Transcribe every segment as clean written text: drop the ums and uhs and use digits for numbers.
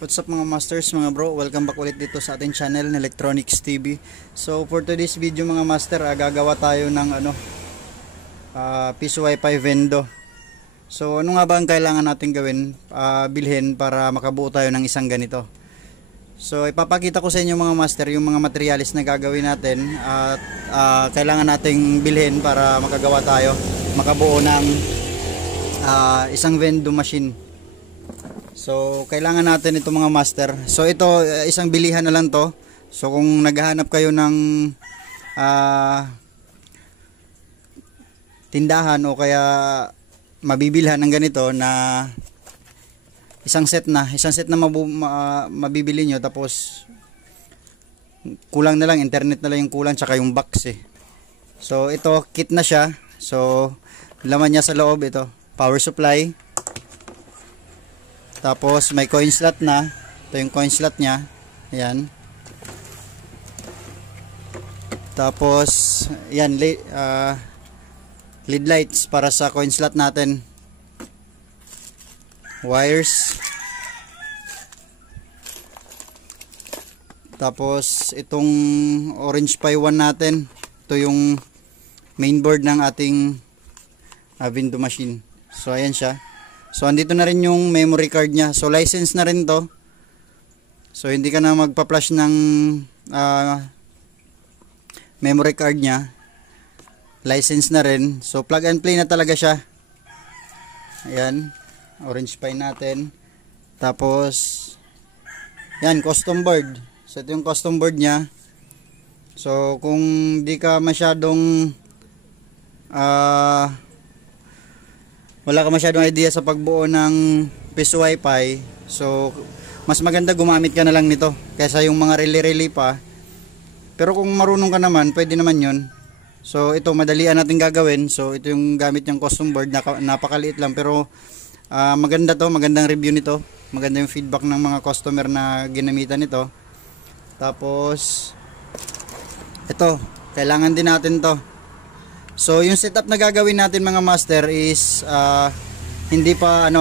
What's up mga masters, mga bro? Welcome back ulit dito sa ating channel na Electronics TV. So for today's video mga master, gagawa tayo ng piso wifi vendo. So ano nga ba ang kailangan natin gawin, bilhin para makabuo tayo ng isang ganito? So ipapakita ko sa inyo mga master yung mga materials na gagawin natin at kailangan nating bilhin para makagawa tayo, makabuo ng isang vendo machine. So kailangan natin ito mga master. So ito isang bilihan na lang to. So kung naghahanap kayo ng tindahan o kaya mabibilhan ng ganito na isang set na mabibili nyo, tapos kulang na lang, internet na lang yung kulang, tsaka yung box eh. So ito kit na siya. So laman niya sa loob ito, power supply. Tapos may coin slot na. Ito yung coin slot niya. Ayan. Tapos yan, lead lights para sa coin slot natin. Wires. Tapos itong orange Pi 1 natin. Ito yung mainboard ng ating vendo machine. So ayan siya. So andito na rin yung memory card niya. So license na rin to. So hindi ka na magpa-flash ng memory card niya. License na rin. So plug and play na talaga siya. Ayan, orange Pi natin. Tapos yan, custom board. So ito yung custom board niya. So kung di ka masyadong wala ka masyadong idea sa pagbuo ng piso wifi, so mas maganda gumamit ka na lang nito kaysa yung mga relay pa. Pero kung marunong ka naman, pwede naman yun. So ito madalian natin gagawin. So ito yung gamit yung custom board, napakaliit lang pero maganda to, magandang review nito, maganda yung feedback ng mga customer na ginamitan nito. Tapos ito, kailangan din natin to. So yung setup na gagawin natin mga master is hindi pa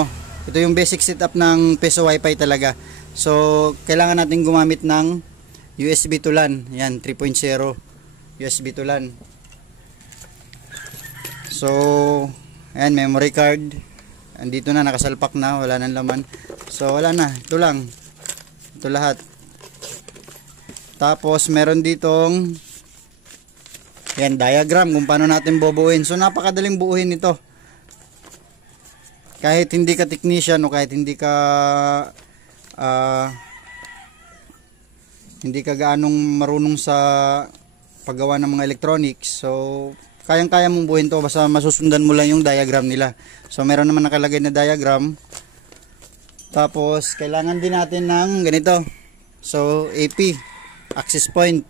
ito yung basic setup ng piso wifi talaga. So kailangan natin gumamit ng USB to LAN. Yan, 3.0 USB to LAN. So ayan, memory card. Andito na, nakasalpak na, wala nang laman. So wala na, ito lang. Ito lahat. Tapos meron ditong yan, diagram kung paano natin bubuuin. So napakadaling buuin ito. Kahit hindi ka technician o kahit hindi ka gaanong marunong sa paggawa ng mga electronics, so kayang-kaya mong buuin to basta masusundan mo lang yung diagram nila. So meron naman nakalagay na diagram. Tapos kailangan din natin ng ganito. So AP, access point.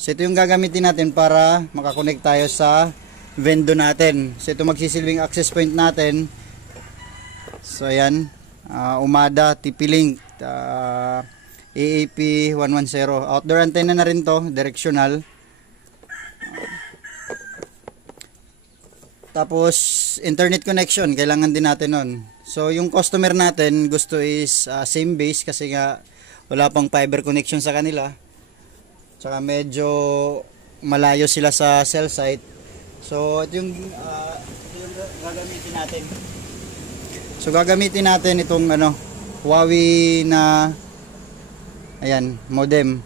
So ito yung gagamitin natin para makakonect tayo sa vendo natin. So ito magsisilbing access point natin. So ayan, Umada TP-Link AAP 110. Outdoor antenna na rin to, directional. Tapos internet connection, kailangan din natin nun. So yung customer natin gusto is same base kasi nga wala pang fiber connection sa kanila. Tsaka medyo malayo sila sa cell site. So ito yung gagamitin natin. So gagamitin natin itong Huawei na ayan, modem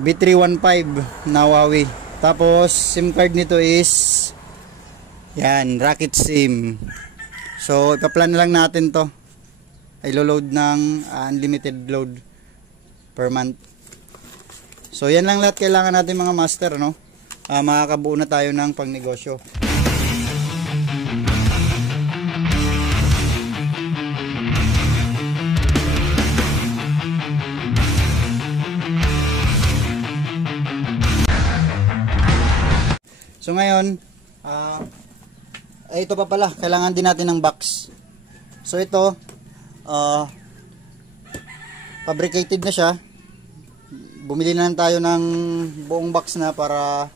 B315 na Huawei. Tapos SIM card nito is yan, Rocket SIM. So ipaplan na lang natin to. I-load ng unlimited load per month. So yan lang lahat kailangan natin mga master, makakabuo na tayo ng pangnegosyo. So ngayon, ito pa pala, kailangan din natin ng box. So ito, fabricated na siya. Bumili na lang tayo ng buong box na para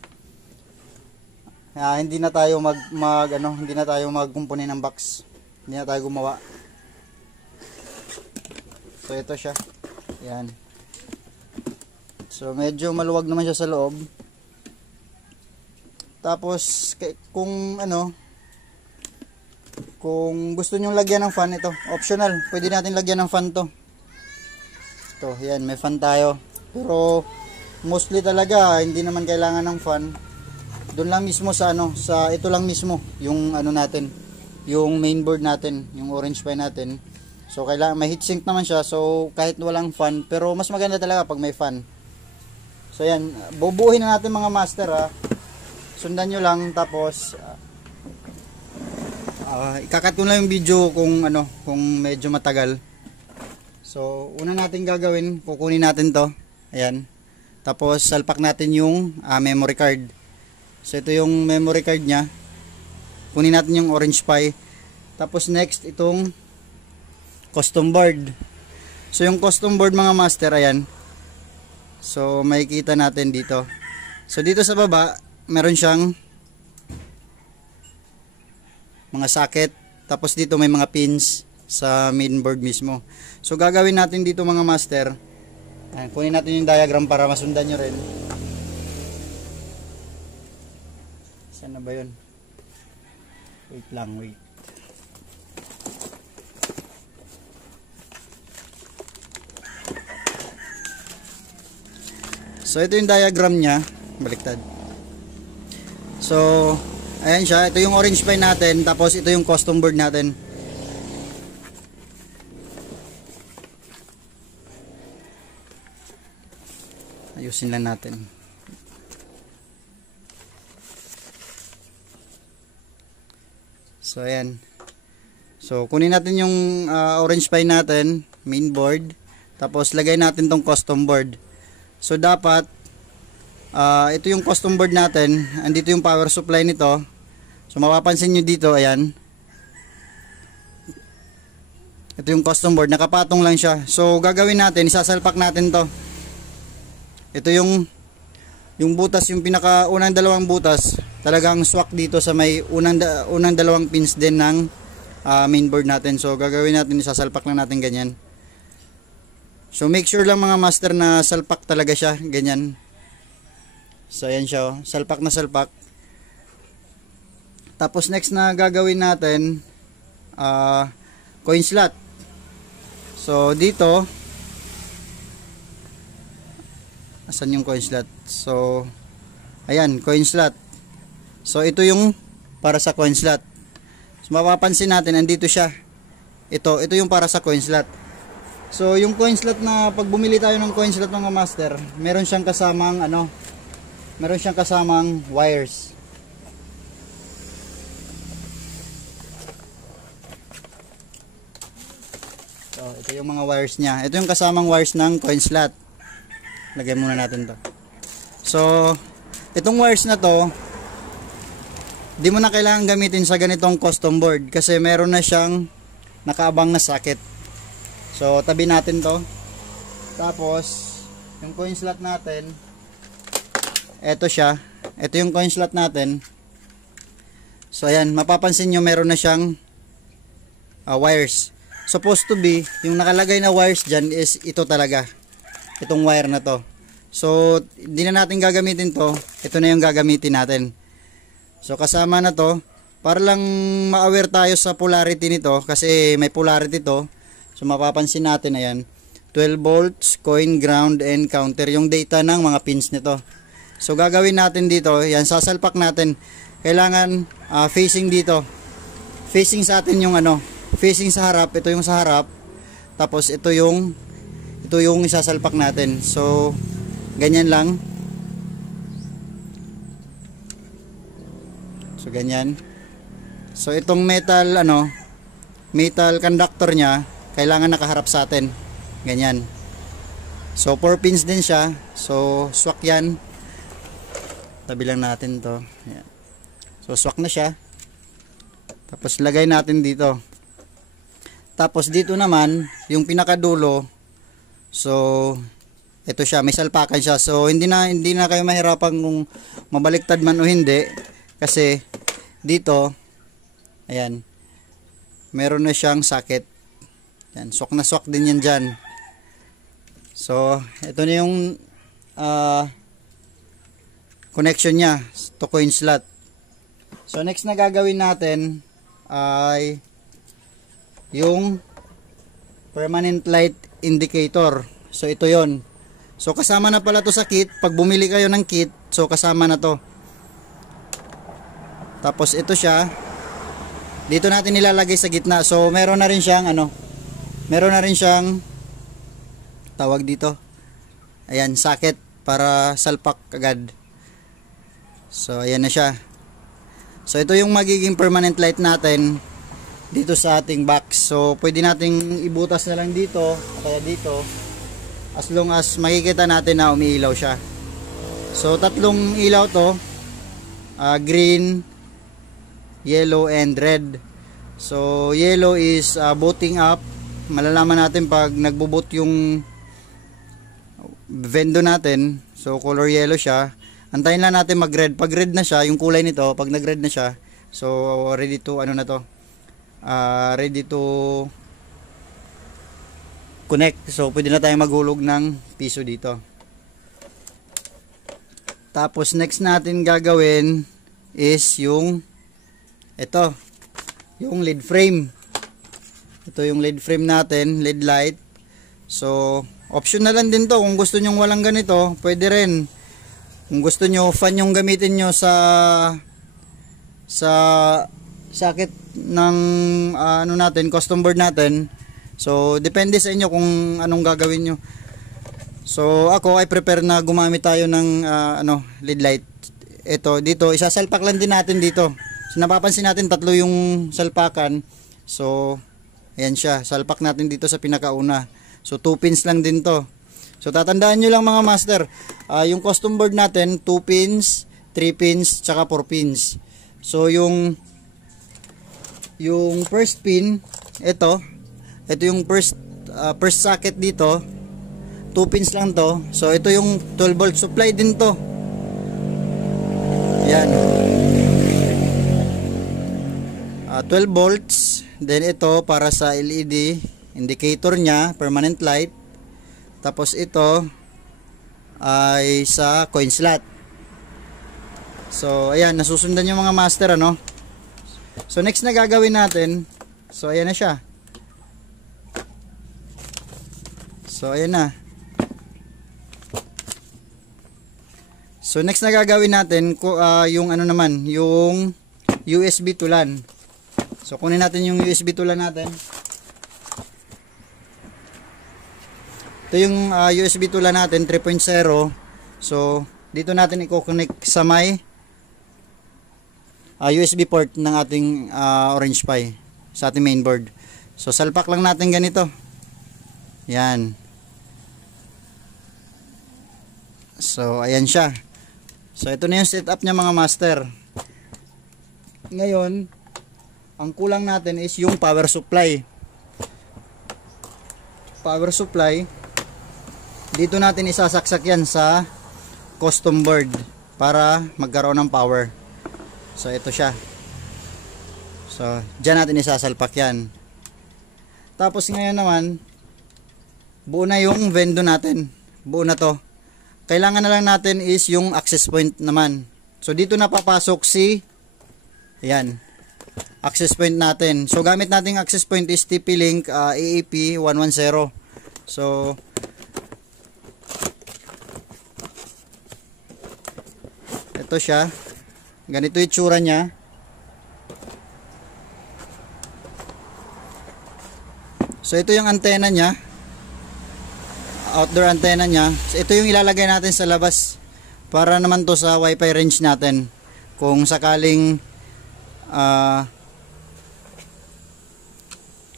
hindi na tayo magkumpuni ng box. Hindi na tayo gumawa. So ito siya. Yan. So medyo maluwag naman siya sa loob. Tapos kung ano, kung gusto niyo lagyan ng fan, ito optional. Pwede natin lagyan ng fan to. Ito, yan, may fan tayo. Pero mostly talaga hindi naman kailangan ng fan. Doon lang mismo sa ano, sa ito lang mismo yung ano natin, yung mainboard natin, yung Orange Pi natin. So kailangan may heatsink naman siya. So kahit walang fan, pero mas maganda talaga pag may fan. So yan, bubuuhin na natin mga master ha. Sundan nyo lang, tapos ikakat ko lang yung video kung ano, kung medyo matagal. So una natin gagawin, kukunin natin to. Ayan. Tapos salpak natin yung memory card. So ito yung memory card nya. Kunin natin yung Orange Pi. Tapos next itong custom board. So yung custom board mga master, ayan. So makikita natin dito. So dito sa baba meron siyang mga socket. Tapos dito may mga pins sa mainboard mismo. So gagawin natin dito mga master, ayan, kunin natin yung diagram para masundan nyo rin. Saan na ba yun? Wait lang, wait. So ito yung diagram nya, baliktad. So ayan siya, ito yung Orange Pi natin, tapos ito yung custom board natin. Ayusin lang natin. So ayan. So kunin natin yung Orange Pi natin, main board, tapos lagay natin tong custom board. So dapat ito yung custom board natin, andito yung power supply nito. So mapapansin nyo dito, ayan. Ito yung custom board, nakapatong lang siya. So gagawin natin, isasalpak natin to. Ito yung butas, yung pinakaunang dalawang butas, talagang swak dito sa may unang dalawang pins din ng mainboard natin. So gagawin natin, isasalpak lang natin ganyan. So make sure lang mga master na salpak talaga siya, ganyan. So ayan siya, oh. Salpak na salpak. Tapos next na gagawin natin, coin slot. So dito, asan yung coin slot? So ayan, coin slot. So ito yung para sa coin slot. So mapapansin natin, andito siya. Ito yung para sa coin slot. So yung coin slot, na pag bumili tayo ng coin slot mga master, meron siyang kasamang ano, meron siyang kasamang wires. So ito yung mga wires niya. Ito yung kasamang wires ng coin slot. Lagay muna natin to. So itong wires na to, di mo na kailangan gamitin sa ganitong custom board kasi meron na siyang nakaabang na socket. So tabi natin to. Tapos yung coin slot natin, eto siya. Ito yung coin slot natin. So ayan, mapapansin nyo meron na siyang wires. Supposed to be, yung nakalagay na wires dyan is ito talaga. Itong wire na to. So hindi na natin gagamitin to. Ito na yung gagamitin natin. So kasama na to, para lang ma-aware tayo sa polarity nito, kasi may polarity to. So mapapansin natin, ayan, 12 volts, coin, ground, and counter, yung data ng mga pins nito. So gagawin natin dito, yan, sasalpak natin. Kailangan facing dito. Facing sa atin yung ano, facing sa harap, ito yung sa harap. Tapos ito yung isasalpak natin. So ganyan lang. So ganyan. So itong metal conductor niya, kailangan nakaharap sa atin. Ganyan. So 4 pins din siya. So swak yan. Tabi lang natin to. Ayan. So swak na siya. Tapos lagay natin dito. Tapos dito naman, yung pinakadulo, so ito siya, may salpakan siya. So hindi na kayo mahirapan kung mabaliktad man o hindi, kasi dito, ayan, meron na siyang socket. Yan, swak na swak din yan dyan. So ito na yung connection niya to coin slot. So next na gagawin natin ay yung permanent light indicator. So ito yon. So kasama na pala to sa kit. Pag bumili kayo ng kit, so kasama na to. Tapos ito siya. Dito natin nilalagay sa gitna. So meron na rin siyang meron na rin siyang tawag dito. Ayan, socket para salpak agad. So ayan na siya. So ito yung magiging permanent light natin dito sa ating box. So pwede nating ibutas na lang dito o kaya dito, as long as makikita natin na umiilaw siya. So tatlong ilaw to, green, yellow and red. So yellow is booting up. Malalaman natin pag nagbo-boot yung vendo natin. So color yellow siya. Antayin lang natin mag-red. Pag red na siya, yung kulay nito, pag nag-red na siya, so ready to na to. Ready to connect. So pwede na tayong maghulog ng piso dito. Tapos next natin gagawin is yung yung LED frame. Ito yung LED frame natin, LED light. So option na lang din to. Kung gusto nyo walang ganito, pwede rin. Kung gusto nyo fan yung gamitin nyo sa socket ng natin, custom board natin. So depende sa inyo kung anong gagawin nyo. So ako ay prepare na gumamit tayo ng LED light. Ito dito, isasalpak lang din natin dito. So napapansin natin tatlo yung salpakan. So ayan siya, salpak natin dito sa pinakauna. So 2 pins lang din to. So tatandaan nyo lang mga master, yung custom board natin 2 pins, 3 pins, tsaka 4 pins. So yung first pin, ito yung first socket dito, 2 pins lang to. So ito yung 12 volt supply din to. Yan. 12 volts. Then ito para sa LED indicator niya, permanent light. Tapos ito ay sa coin slot. So ayan, nasusundan yung mga master So next na gagawin natin, so ayan na siya. So ayan na. So next na gagawin natin yung naman, yung USB to LAN. So kunin natin yung USB to LAN natin. Ito yung USB to LAN natin 3.0. So dito natin i-connect sa may USB port ng ating Orange Pi sa ating mainboard. So salpak lang natin ganito. Yan. So ayan siya. So ito na yung setup niya mga master. Ngayon, ang kulang natin is yung power supply. Power supply, dito natin isasaksak yan sa custom board para magkaroon ng power. So ito siya. So dyan natin isasalpak yan. Tapos ngayon naman, buo na yung vendo natin. Buo na to. Kailangan na lang natin is yung access point naman. So dito na papasok ayan, access point natin. So gamit nating access point is TP-Link AAP 110. So ito siya. Ganito yung itsura niya. So ito yung antena niya. Outdoor antena niya. So, ito yung ilalagay natin sa labas para naman to sa wifi range natin. Kung sakaling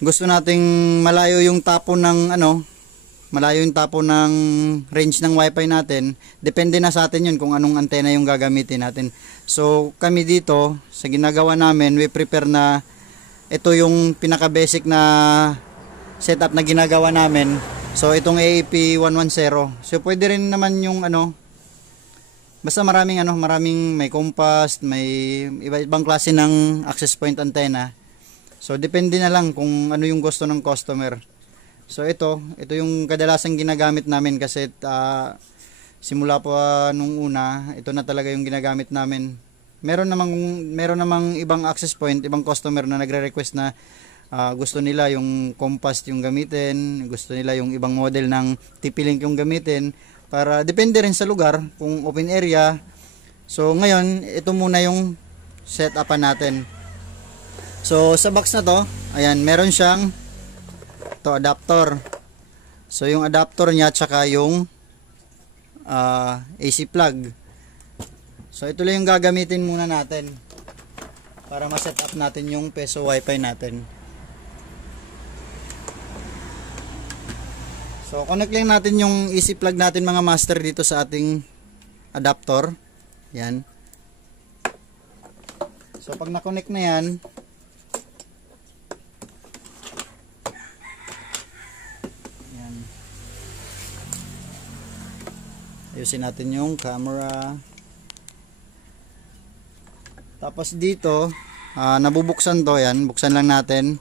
gusto nating malayo yung tapo ng malayo yung tapo ng range ng wifi natin, depende na sa atin yun kung anong antena yung gagamitin natin. So kami dito sa ginagawa namin, we prepare na ito yung pinaka basic na setup na ginagawa namin. So itong AAP 110. So pwede rin naman yung basta maraming may compass, may iba-ibang klase ng access point antenna. So depende na lang kung ano yung gusto ng customer. So ito yung kadalasang ginagamit namin kasi simula pa nung una, ito na talaga yung ginagamit namin. Meron namang ibang access point, ibang customer na nagre-request na gusto nila yung compass yung gamitin, gusto nila yung ibang model ng TP-Link yung gamitin, para depende rin sa lugar kung open area. So ngayon, ito muna yung setupan natin. So sa box na to, ayan, meron siyang to adapter. So yung adapter niya tsaka yung AC plug. So ito lang yung gagamitin muna natin para ma-set up natin yung Peso Wi-Fi natin. So connect lang natin yung AC plug natin mga master dito sa ating adapter. Yan. So pag na-connect na yan, yan. Ayusin natin yung camera. Tapos dito, nabubuksan to, yan. Buksan lang natin.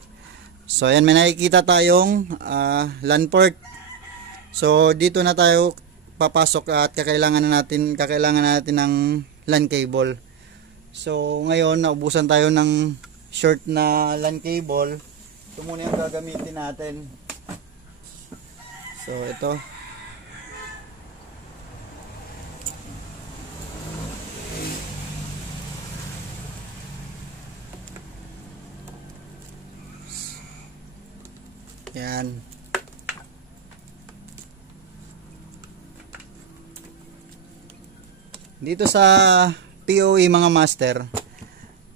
So ayan, may nakikita tayong LAN port. So dito na tayo papasok at kakailangan natin ng LAN cable. So ngayon naubusan tayo ng short na LAN cable. Ito muna yung gagamitin natin. So ito. Yan. Dito sa PoE mga master,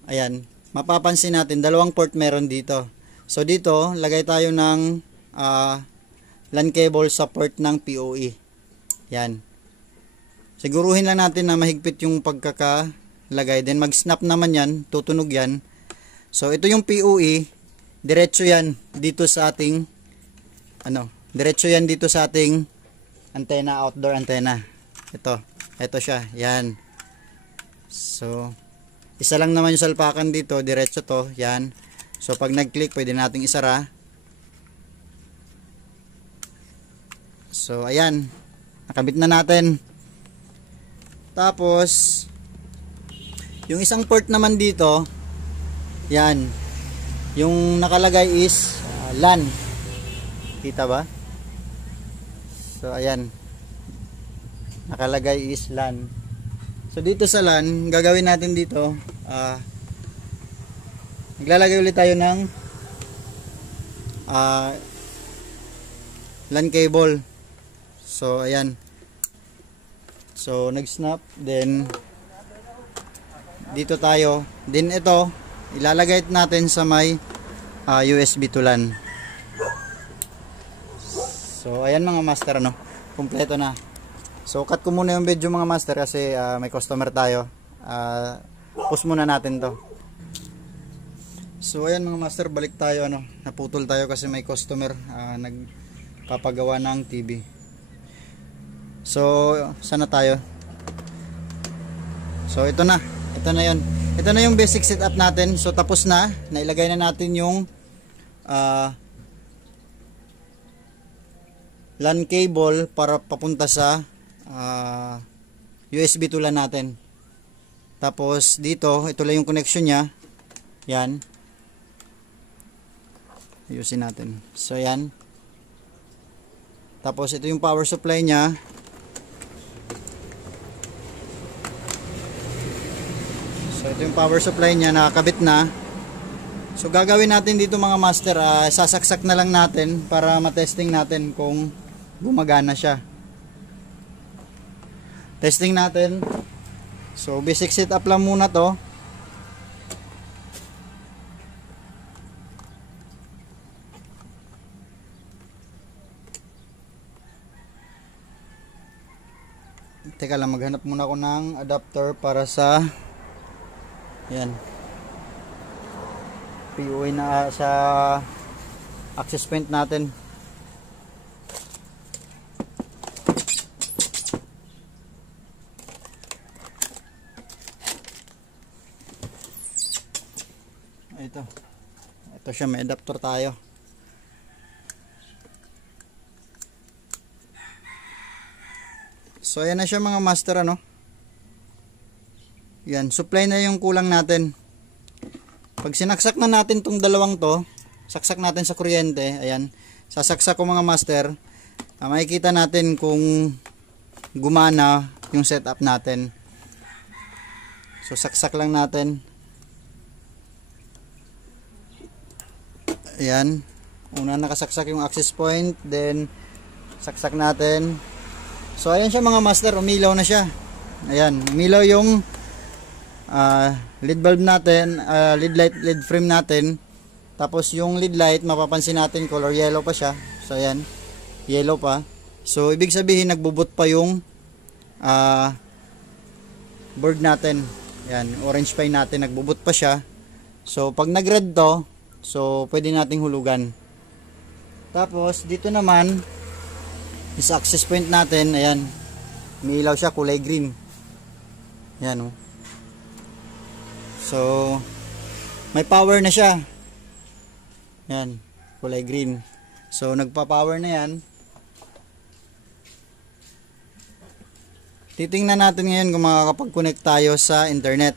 ayan, mapapansin natin dalawang port meron dito. So dito lagay tayo ng LAN cable sa port ng PoE. Yan. Siguruhin lang natin na mahigpit yung pagkakalagay. Then mag-snap naman yan, tutunog yan. So ito yung PoE, diretso yan dito sa ating diretso yan dito sa ating antenna, outdoor antenna. Ito siya, yan. So, isa lang naman yung salpakan dito, diretso to, yan. So, pag nag-click, pwede nating isara. So, ayan. Nakabit na natin. Tapos, yung isang port naman dito, yan. Yung nakalagay is LAN. Kita ba? So, ayan. Nakalagay is LAN. So dito sa LAN, gagawin natin dito, naglalagay ulit tayo ng LAN cable. So ayan. So nag-snap, then dito tayo. Then ito, ilalagay natin sa may USB to LAN. So ayan mga master, kompleto na. So cut ko muna yung video mga master kasi may customer tayo. Pause muna natin to. So ayan mga master, balik tayo, naputol tayo kasi may customer nagpapagawa ng TV. So sana tayo. So ito na yon. Ito na yung basic setup natin. So tapos na, nailagay na natin yung LAN cable para papunta sa USB to LAN natin. Tapos dito, ito lang yung connection nya. Yan. Ayusin natin. So yan. Tapos ito yung power supply nya. So ito yung power supply nya, nakakabit na. So gagawin natin dito mga master, sasaksak na lang natin para matesting natin kung gumagana siya. Testing natin. So basic setup lang muna to. Teka lang, maghanap muna ako ng adapter para sa yan PoE na sa access point natin. Ito siya, may adapter tayo. So ayan na siya mga master, ano. Yan, supply na yung kulang natin. Pag sinaksak na natin tong dalawang to, saksak natin sa kuryente, ayan, sasaksak ko mga master, makikita natin kung gumana yung setup natin. So saksak lang natin. Ayan, una nakasaksak yung access point, then saksak natin. So ayan siya mga master, umilaw na siya. Ayan, umilaw yung LED bulb natin, LED light, LED frame natin. Tapos yung LED light, mapapansin natin color yellow pa siya. So ayan, yellow pa. So ibig sabihin nagbubot pa yung board natin. Ayan, orange pa natin, nagbubot pa siya. So pag nag-red to, so pwede nating hulugan. Tapos dito naman is access point natin. Ayan, umiilaw siya, kulay green. Ayan, oh. So may power na siya. Yan, kulay green. So nagpa-power na yan. Titingnan natin ngayon kung makakapag-connect tayo sa internet.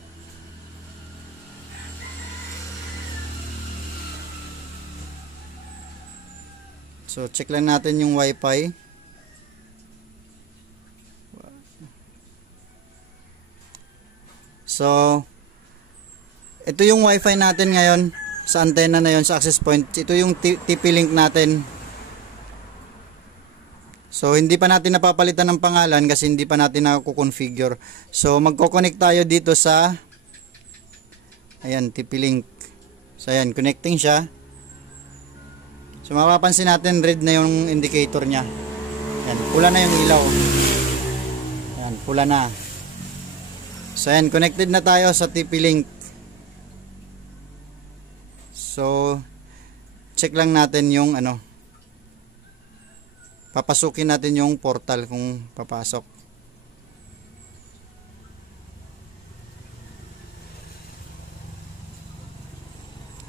So check lang natin yung wifi. So ito yung wifi natin ngayon sa antenna na yon, sa access point. Ito yung TP-Link natin. So hindi pa natin napapalitan ng pangalan kasi hindi pa natin na-configure. So magko-connect tayo dito sa ayan, TP-Link. So ayan, connecting siya. So mapapansin natin red na yung indicator niya. Ayan, pula na yung ilaw. Ayan, pula na. So ayan, connected na tayo sa TP-Link. So check lang natin yung ano, papasukin natin yung portal kung papasok.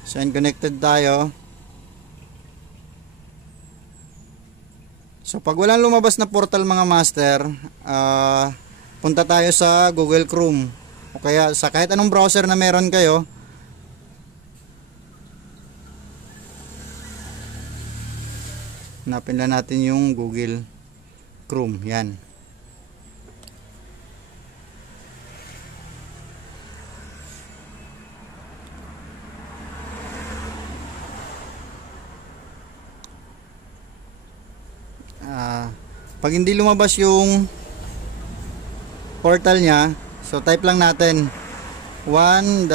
So connected tayo. So pag walang lumabas na portal mga master, punta tayo sa Google Chrome o kaya sa kahit anong browser na meron kayo. Hanapin lang natin yung Google Chrome. Yan. Pag hindi lumabas yung portal niya, so type lang natin 1.0.0.1.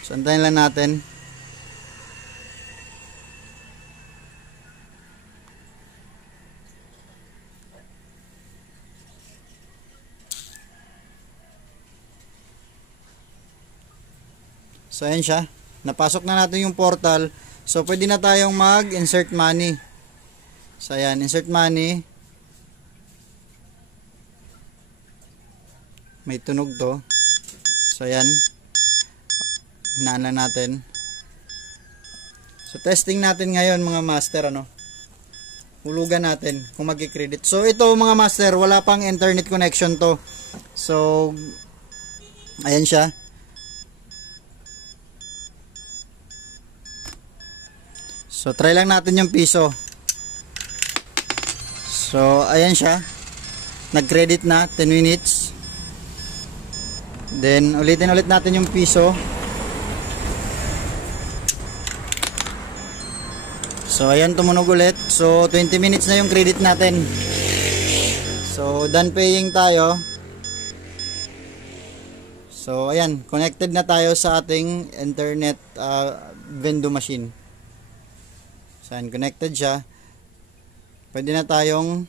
So antayin lang natin. So ayan siya, napasok na natin yung portal. So pwede na tayong mag-insert money. So ayan, insert money. May tunog to. So ayan, hinaan lang natin. So testing natin ngayon mga master, ano, hulugan natin kung mag-credit. So ito mga master, wala pang internet connection to. So ayan siya. So try lang natin yung piso. So ayan siya, nag-credit na 10 minutes. Then ulitin ulit natin yung piso. So ayan, tumunog ulit. So 20 minutes na yung credit natin. So done paying tayo. So ayan, connected na tayo sa ating internet vending machine. So ayan, connected siya. Pwede na tayong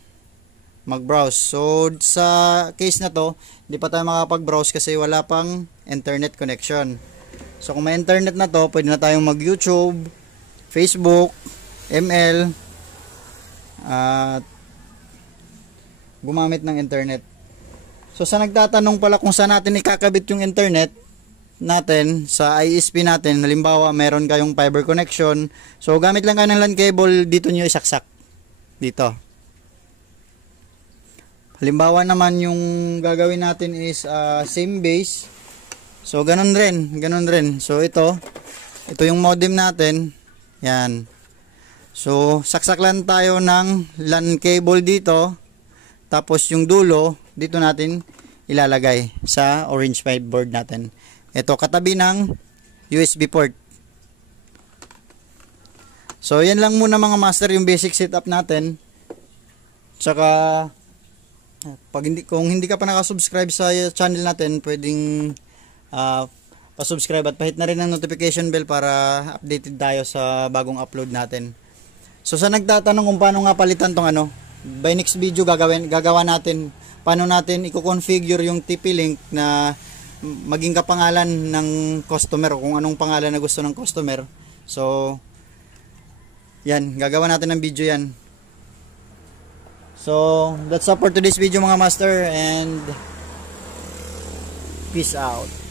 mag-browse. So sa case na to, hindi pa tayo makapag-browse kasi wala pang internet connection. So kung may internet na to, pwede na tayong mag-YouTube, Facebook, ML, gumamit ng internet. So sa nagtatanong pala kung saan natin ikakabit yung internet natin sa ISP natin, halimbawa meron kayong fiber connection, so gamit lang kayo ng LAN cable, dito nyo isaksak dito. Halimbawa naman yung gagawin natin is same base, so ganun rin. So ito yung modem natin, yan. So saksak lang tayo ng LAN cable dito, tapos yung dulo dito natin ilalagay sa orange pipe board natin. Ito katabi ng USB port. So yan lang muna mga master yung basic setup natin. Tsaka kung hindi ka pa nakasubscribe sa channel natin, pwedeng pa-subscribe at pahit na rin ang notification bell para updated tayo sa bagong upload natin. So sa nagtatanong kung paano nga palitan tong by next video gagawa natin paano natin i-configure yung TP-Link na maging kapangalan ng customer, kung anong pangalan na gusto ng customer. So yan, gagawa natin ng video yan. So that's all for today's video mga master, and peace out.